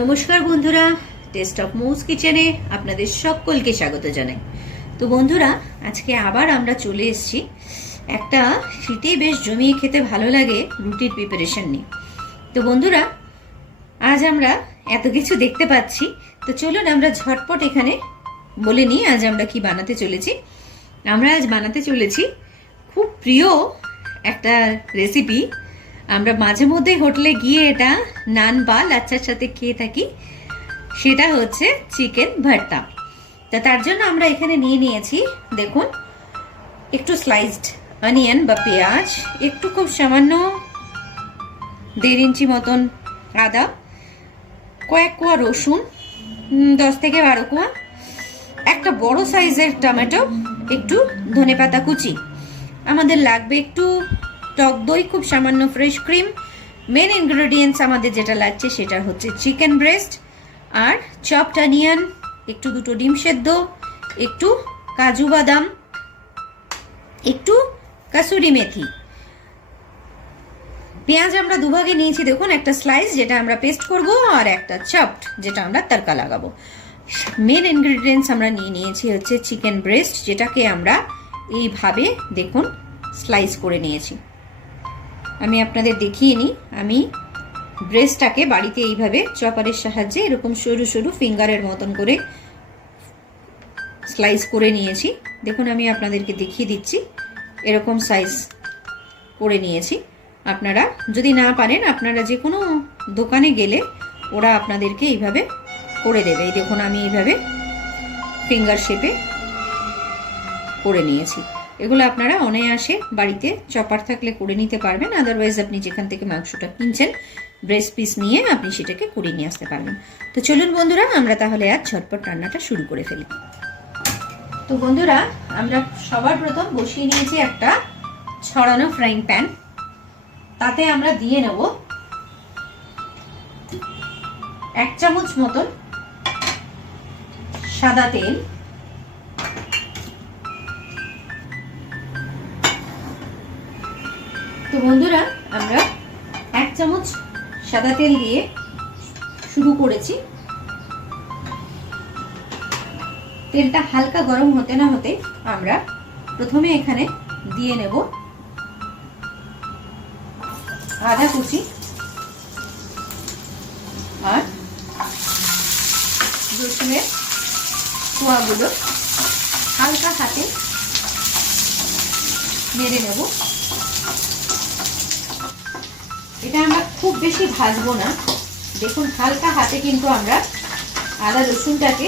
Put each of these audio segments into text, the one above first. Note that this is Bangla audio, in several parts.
নমস্কার বন্ধুরা, টেস্ট অফ মৌস কিচেনে আপনাদের সকলকে স্বাগত জানাই। তো বন্ধুরা, আজকে আবার আমরা চলে এসেছি একটা শীতে বেশ জমিয়ে খেতে ভালো লাগে রুটির প্রিপারেশন নিয়ে। তো বন্ধুরা, আজ আমরা এত কিছু দেখতে পাচ্ছি, তো চলুন আমরা ঝটপট এখানে বলে নিই আজ আমরা কি বানাতে চলেছি। আমরা আজ বানাতে চলেছি খুব প্রিয় একটা রেসিপি। আমরা মাঝে মধ্যে হোটেলে গিয়ে এটা নান বা লাচ্চার সাথে খেয়ে থাকি, সেটা হচ্ছে চিকেন ভর্তা। তা তার জন্য আমরা এখানে নিয়ে নিয়েছি, দেখুন, একটু স্লাইসড অনিয়ন বা পেঁয়াজ, একটু খুব সামান্য 1.5 ইঞ্চি মতন আদা, কয়েক কোয়া রসুন, 10 থেকে 12 কোয়া, একটা বড় সাইজের টমেটো, একটু ধনেপাতা কুচি। আমাদের লাগবে একটু টক দই, খুব সামান্য ফ্রেশ ক্রিম। মেন ইনগ্রেডিয়েন্টস আমাদের যেটা লাগছে সেটা হচ্ছে চিকেন ব্রেস্ট আর চপড অনিয়ন, একটু 2টো ডিম সেদ্ধ, একটু কাজু বাদাম, একটু কাসুরি মেথি। পেঁয়াজ আমরা দুভাগে নিয়েছি, দেখুন, একটা স্লাইস যেটা আমরা পেস্ট করব আর একটা চপড যেটা আমরা তড়কা লাগাবো। মেন ইনগ্রেডিয়েন্টস আমরা নিয়েছি হচ্ছে চিকেন ব্রেস্ট, যেটাকে আমরা এইভাবে দেখুন স্লাইস করে নিয়েছি। আমি আপনাদের দেখিয়ে নিই, আমি ব্রেস্টটাকে বাড়িতে এইভাবে চপারের সাহায্যে এরকম সরু সরু ফিঙ্গারের মতন করে স্লাইস করে নিয়েছি। দেখুন, আমি আপনাদেরকে দেখিয়ে দিচ্ছি, এরকম সাইজ করে নিয়েছি। আপনারা যদি না পারেন, আপনারা যে কোনো দোকানে গেলে ওরা আপনাদেরকে এইভাবে করে দেবে। এই দেখুন, আমি এইভাবে ফিঙ্গার শেপে করে নিয়েছি। এগুলো আপনারা অনায়াসে বাড়িতে চপার থাকলে করে নিতে পারবেন, আদারওয়াইজ আপনি যেখান থেকে মাংসটা কিনছেন ব্রেস্ট পিস নিয়ে আপনি সেটাকে করে নিয়ে আসতে পারবেন। তো চলুন বন্ধুরা, আমরা তাহলে আজ ঝটপট রান্নাটা শুরু করে ফেলি। তো বন্ধুরা, আমরা সবার প্রথম বসিয়ে নিয়েছি একটা ছড়ানো ফ্রাইং প্যান। তাতে আমরা দিয়ে নেব 1 চামচ মতন সাদা তেল। তো বন্ধুরা, আমরা 1 চামচ সাদা তেল দিয়ে শুরু করেছি। তেলটা হালকা গরম হতে না হতে আমরা প্রথমে এখানে দিয়ে নেব আদা কুচি আর রসুনের কোয়াগুলো হালকা হাতে নেড়ে নেব। এটা আমরা খুব বেশি ভাজবো না, দেখুন হালকা হাতে কিন্তু আমরা আদা রসুনটাকে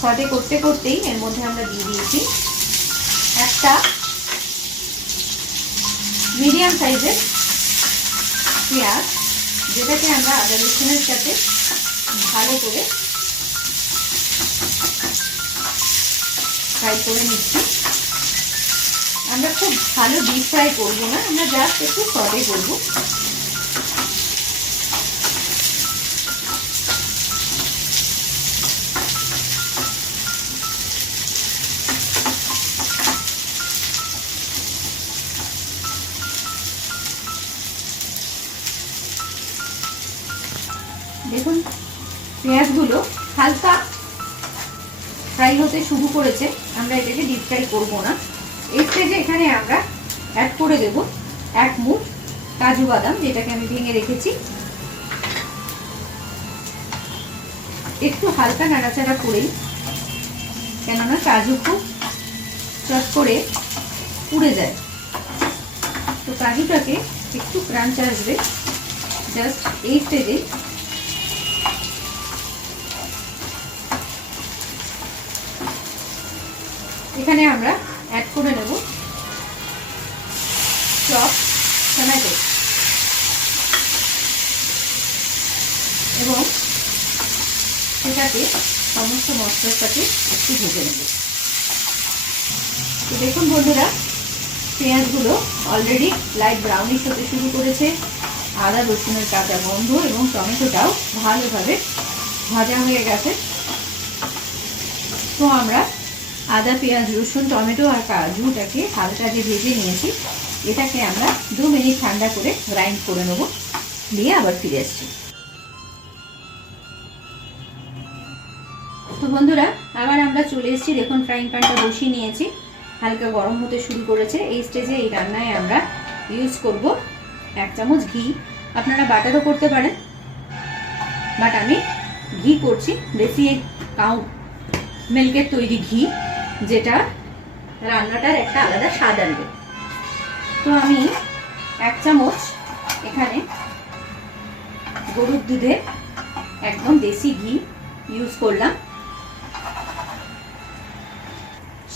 সটে করতে করতেই এর মধ্যে আমরা দিয়ে দিয়েছি একটা মিডিয়াম সাইজের পেঁয়াজ, যেটাকে আমরা আদা রসুনের সাথে ভালো করে ফ্রাই করে নিচ্ছি। আমরা খুব ভালো ডিপ ফ্রাই করবো না, আমরা জাস্ট একটু সটে করবো। দেখুন, পেঁয়াজগুলো হালকা ফ্রাই হতে শুরু করেছে, আমরা এটাকে ডিপ ফ্রাই করবো না। এই স্টেজে এখানে আমরা অ্যাড করে দেব 1 মুঠ কাজু বাদাম, যেটাকে আমি ভেঙে রেখেছি। একটু হালকা নাড়াচাড়া করেই, কেননা কাজু খুব চট করে পুড়ে যায়, তো কাজুটাকে একটু ক্রাঞ্চ আসবে। জাস্ট এই স্টেজে এখানে আমরা অ্যাড করে নেব চপ টমেটো এবং সেটাকে সমস্ত মশলার সাথে একটু ভেজে নেব। তো দেখুন বন্ধুরা, পেঁয়াজগুলো অলরেডি লাইট ব্রাউনিশ হতে শুরু করেছে, আদা রসুনের কাঁচা গন্ধ এবং টমেটোটাও ভালোভাবে ভাজা হয়ে গেছে। তো আমরা আদা পেঁয়াজ রসুন টমেটো আর কাজুটাকে হালকা যে ভেজে নিয়েছি, এটাকে আমরা 2 মিনিট ঠান্ডা করে গ্রাইন্ড করে নেব, দিয়ে আবার ফিরে আসছি। বন্ধুরা আবার আমরা চলে এসেছি। দেখুন ফ্রাইং প্যানটা বসিয়ে নিয়েছি, হালকা গরম হতে শুরু করেছে। এই স্টেজে এই রান্নায় আমরা ইউজ করব 1 চামচ ঘি। আপনারা বাটারও করতে পারেন, বাট আমি ঘি করছি, দেশি কাউ মিল্কের তৈরি ঘি, যেটা রান্নাটার একটা আলাদা স্বাদ আনবে। তো আমি 1 চামচ এখানে গরুর দুধের একদম দেশি ঘি ইউজ করলাম।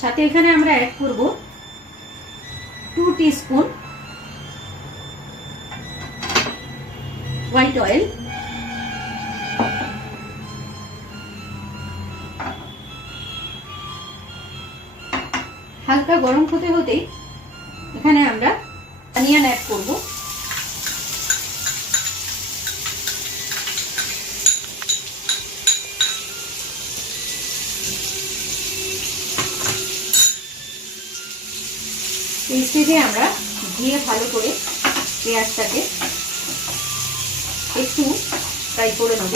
সাথে এখানে আমরা অ্যাড করব 2 টিস্পুন হোয়াইট অয়েল, হালকা গরম হতে হতেই এখানে আমরা অনিয়ন অ্যাড করব। এই স্টেজে আমরা দিয়ে ভালো করে পেঁয়াজটাকে একটু ফ্রাই করে নেব।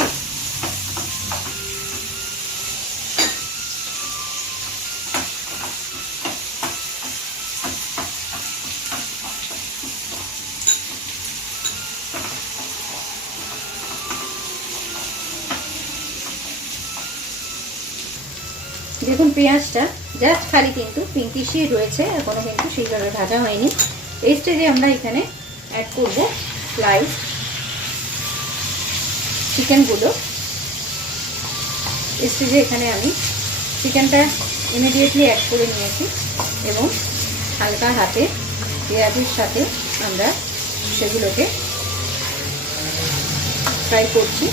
দেখুন পেঁয়াজটা জাস্ট খালি কিন্তু পিঙ্কিশই রয়েছে, এখনো কিন্তু সেইভাবে ভাজা হয়নি। এই স্টেজে আমরা এখানে অ্যাড করব স্লাইস চিকেনগুলো। এই স্টেজে এখানে আমি চিকেনটা ইমিডিয়েটলি অ্যাড করে নিয়েছি এবং হালকা হাতে পেঁয়াজের সাথে আমরা সেগুলোকে ফ্রাই করছি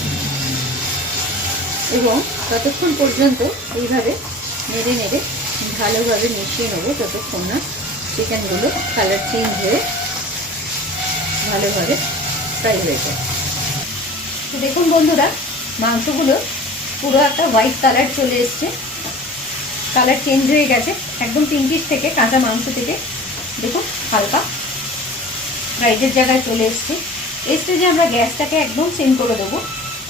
এবং ততক্ষণ পর্যন্ত এইভাবে নেড়ে নেড়ে ভালোভাবে মিশিয়ে নেব যতক্ষণ না চিকেনগুলো কালার চেঞ্জ হয়ে ভালোভাবে ফ্রাই হয়ে যায়। তো দেখুন বন্ধুরা, মাংসগুলো পুরো একটা হোয়াইট কালার চলে এসছে, কালার চেঞ্জ হয়ে গেছে একদম পিঙ্কিশ থেকে, কাঁচা মাংস থেকে দেখুন হালকা ফ্রাইডের জায়গায় চলে এসছে। এই স্টেজে আমরা গ্যাসটাকে একদম সিম করে দেবো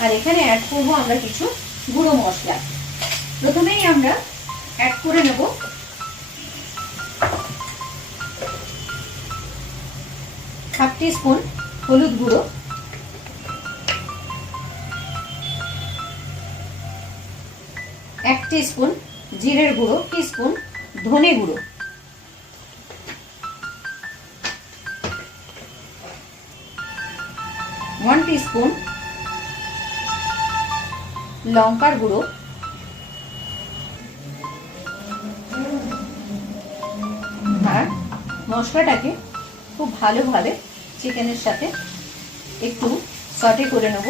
আর এখানে অ্যাড করবো আমরা কিছু গুঁড়ো মশলা। প্রথমেই আমরা অ্যাড করে নেব হাফ টিস্পুন হলুদ গুঁড়ো, 1 টিস্পুন জিরের গুঁড়ো, টিস্পুন ধনে গুঁড়ো, 1 টিস্পুন লঙ্কার গুঁড়ো, আর মশলাটাকে খুব ভালোভাবে চিকেনের সাথে একটু সটে করে নেব।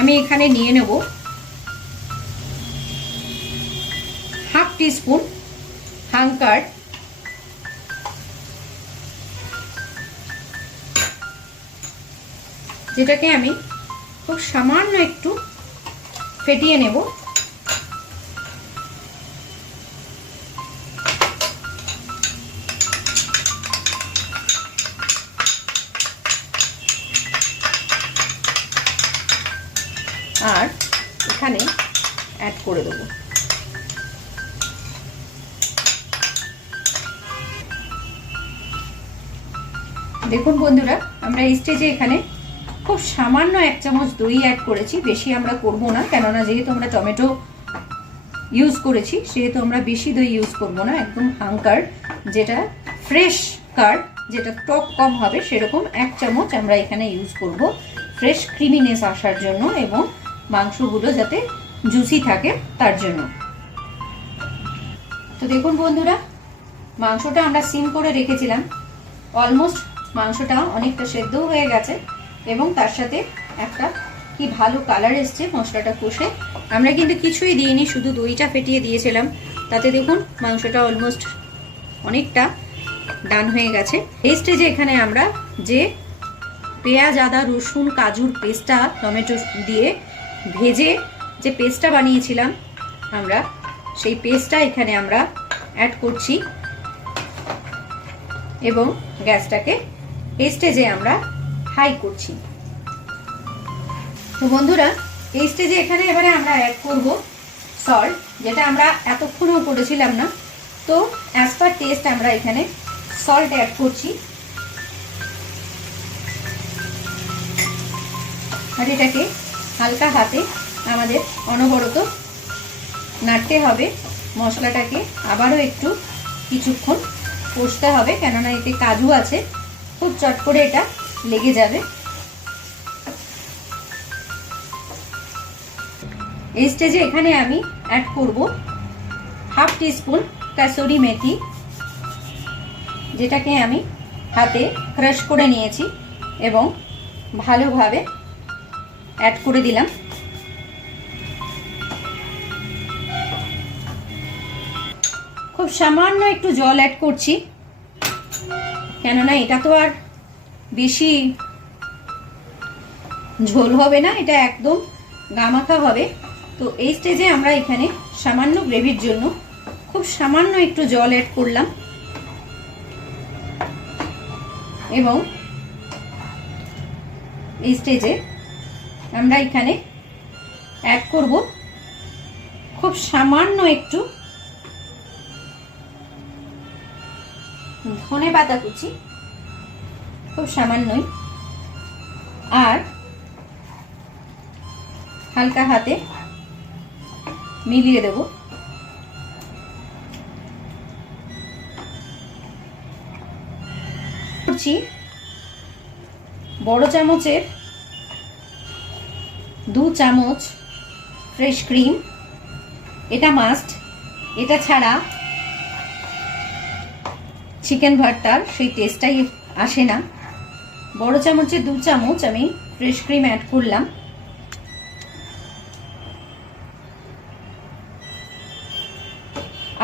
আমি এখানে নিয়ে নেব হাফ টিস্পুন হাঙ্কার, যেটাকে আমি খুব সামান্য একটু ফেটিয়ে নেব। আর এখানে অ্যাড করে দেবো দেখুন বন্ধুরা, আমরা এই স্টেজে এখানে খুব সামান্য 1 চামচ দই অ্যাড করেছি, বেশি আমরা করব না, কেননা যেহেতু আমরা টমেটো ইউজ করেছি সেহেতু আমরা বেশি দই ইউজ করব না। একদম হাঙ্কার, যেটা ফ্রেশ কার্ড, যেটা টক কম হবে সেরকম 1 চামচ আমরা এখানে ইউজ করব, ফ্রেশ ক্রিমিনেস আসার জন্য এবং মাংসগুলো যাতে জুসি থাকে তার জন্য। তো দেখুন বন্ধুরা, মাংসটা আমরা সিম করে রেখেছিলাম, অলমোস্ট মাংসটা অনেকটা সেদ্ধও হয়ে গেছে এবং তার সাথে একটা কি ভালো কালার এসছে মশলাটা কষে। আমরা কিন্তু কিছুই দিইনি, শুধু দইটা ফেটিয়ে দিয়েছিলাম, তাতে দেখুন মাংসটা অলমোস্ট অনেকটা ডান হয়ে গেছে। এই স্টেজে এখানে আমরা যে পেঁয়াজ, আদা, রসুন, কাজুর পেস্টটা টমেটো দিয়ে ভেজে যে পেস্টটা বানিয়েছিলাম আমরা সেই পেস্টটা এখানে আমরা অ্যাড করছি এবং গ্যাসটাকে এই স্টেজে আমরা হাই করছি। তো বন্ধুরা, এই স্টেজে এখানে এবারে আমরা অ্যাড করব সল্ট, যেটা আমরা এতক্ষণও করেছিলাম না। তো অ্যাজ পার টেস্ট আমরা এখানে সল্ট অ্যাড করছি আর এটাকে হালকা হাতে আমাদের অনবরত নাড়তে হবে। মশলাটাকে আবারও একটু কিছুক্ষণ কষতে হবে, কেননা এতে কাজু আছে, খুব চট করে এটা লেগে যাবে। এই স্টেজে এখানে আমি অ্যাড করব হাফ টিস্পুন কাসুরি মেথি, যেটাকে আমি হাতে ক্রাশ করে নিয়েছি এবং ভালোভাবে অ্যাড করে দিলাম। খুব সামান্য একটু জল অ্যাড করছি, কেননা এটা তো আর বেশি ঝোল হবে না, এটা একদম গামাখা হবে। তো এই স্টেজে আমরা এখানে সামান্য গ্রেভির জন্য খুব সামান্য একটু জল অ্যাড করলাম এবং এই স্টেজে আমরা এখানে অ্যাড করব খুব সামান্য একটু ধনে পাতা কুচি, খুব সামান্যই, আর হালকা হাতে মিলিয়ে দেব। করছি বড় চামচের 2 চামচ ফ্রেশ ক্রিম, এটা মাস্ট, এটা ছাড়া চিকেন ভর্তার সেই টেস্টটাই আসে না। বড় চামচের 2 চামচ আমি ফ্রেশ ক্রিম অ্যাড করলাম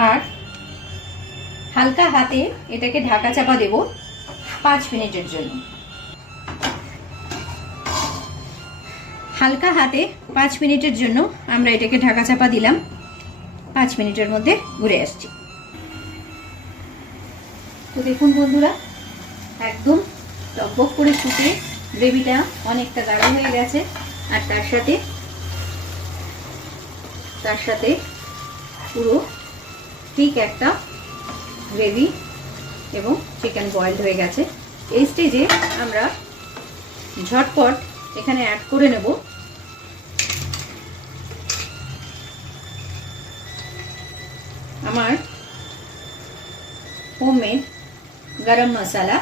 আর হালকা হাতে এটাকে ঢাকা চাপা দেব 5 মিনিটের জন্য। হালকা হাতে 5 মিনিটের জন্য আমরা এটাকে ঢাকা চাপা দিলাম। 5 মিনিটের মধ্যে ঘুরে আসছি। তো দেখুন বন্ধুরা, একদম টকবক করে ফুটে গ্রেভিটা অনেকটা গাঢ় হয়ে গেছে আর তার সাথে পুরো ঠিক একটা গ্রেভি এবং চিকেন বয়েলড হয়ে গেছে। এই স্টেজে আমরা ঝটপট এখানে অ্যাড করে নেব আমার হোমমেড গরম মশলা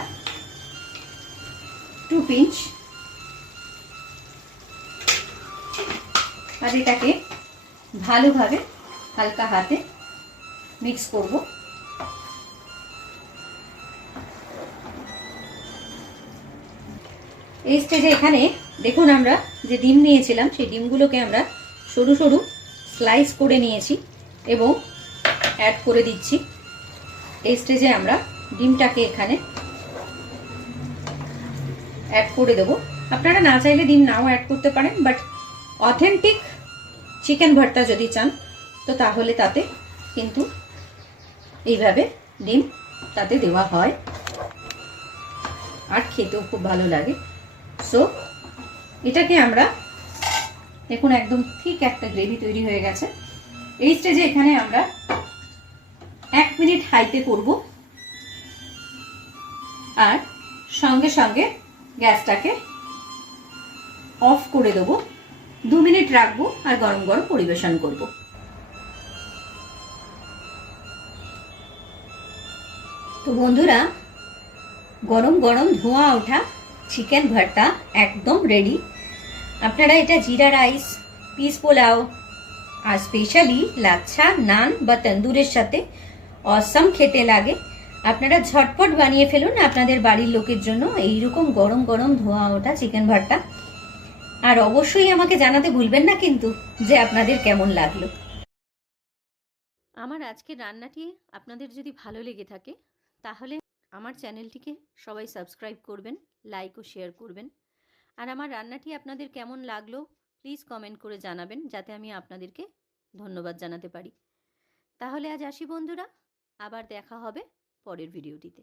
2 পিঞ্চ, আর এটাকে ভালোভাবে হালকা হাতে মিক্স করব। এই স্টেজে এখানে দেখুন আমরা যে ডিম নিয়েছিলাম সেই ডিমগুলোকে আমরা সরু সরু স্লাইস করে নিয়েছি এবং অ্যাড করে দিচ্ছি। এই স্টেজে আমরা ডিমটাকে এখানে অ্যাড করে দেব। আপনারা না চাইলে ডিম নাও অ্যাড করতে পারেন, বাট অথেন্টিক চিকেন ভর্তা যদি চান তো তাহলে তাতে কিন্তু এইভাবে ডিম তাতে দেওয়া হয় আর খেতেও খুব ভালো লাগে। সো এটাকে আমরা দেখুন একদম ঠিক একটা গ্রেভি তৈরি হয়ে গেছে। এই স্টেজে এখানে আমরা 1 মিনিট হাইতে করব আর সঙ্গে সঙ্গে গ্যাসটাকে অফ করে দেব। 2 মিনিট রাখবো আর গরম গরম পরিবেশন করব। তো বন্ধুরা, গরম গরম ধোঁয়া ওঠা চিকেন ভর্তা একদম রেডি। আপনারা এটা জিরা রাইস, পিস পোলাও আর স্পেশালি লাচ্ছা, নান বা তন্দুরের সাথে অসম খেতে লাগে। আপনারা ঝটপট বানিয়ে ফেলুন আপনাদের বাড়ির লোকের জন্য এইরকম গরম গরম ধোঁয়া ওঠা চিকেন ভর্তা। আর অবশ্যই আমাকে জানাতে ভুলবেন না কিন্তু যে আপনাদের কেমন লাগলো। আমার আজকের রান্নাটি আপনাদের যদি ভালো লেগে থাকে তাহলে আমার চ্যানেলটিকে সবাই সাবস্ক্রাইব করবেন, লাইক ও শেয়ার করবেন। আর আমার রান্নাটি আপনাদের কেমন লাগলো প্লিজ কমেন্ট করে জানাবেন, যাতে আমি আপনাদেরকে ধন্যবাদ জানাতে পারি। তাহলে আজ আসি বন্ধুরা, আবার দেখা হবে পরের ভিডিওটিতে।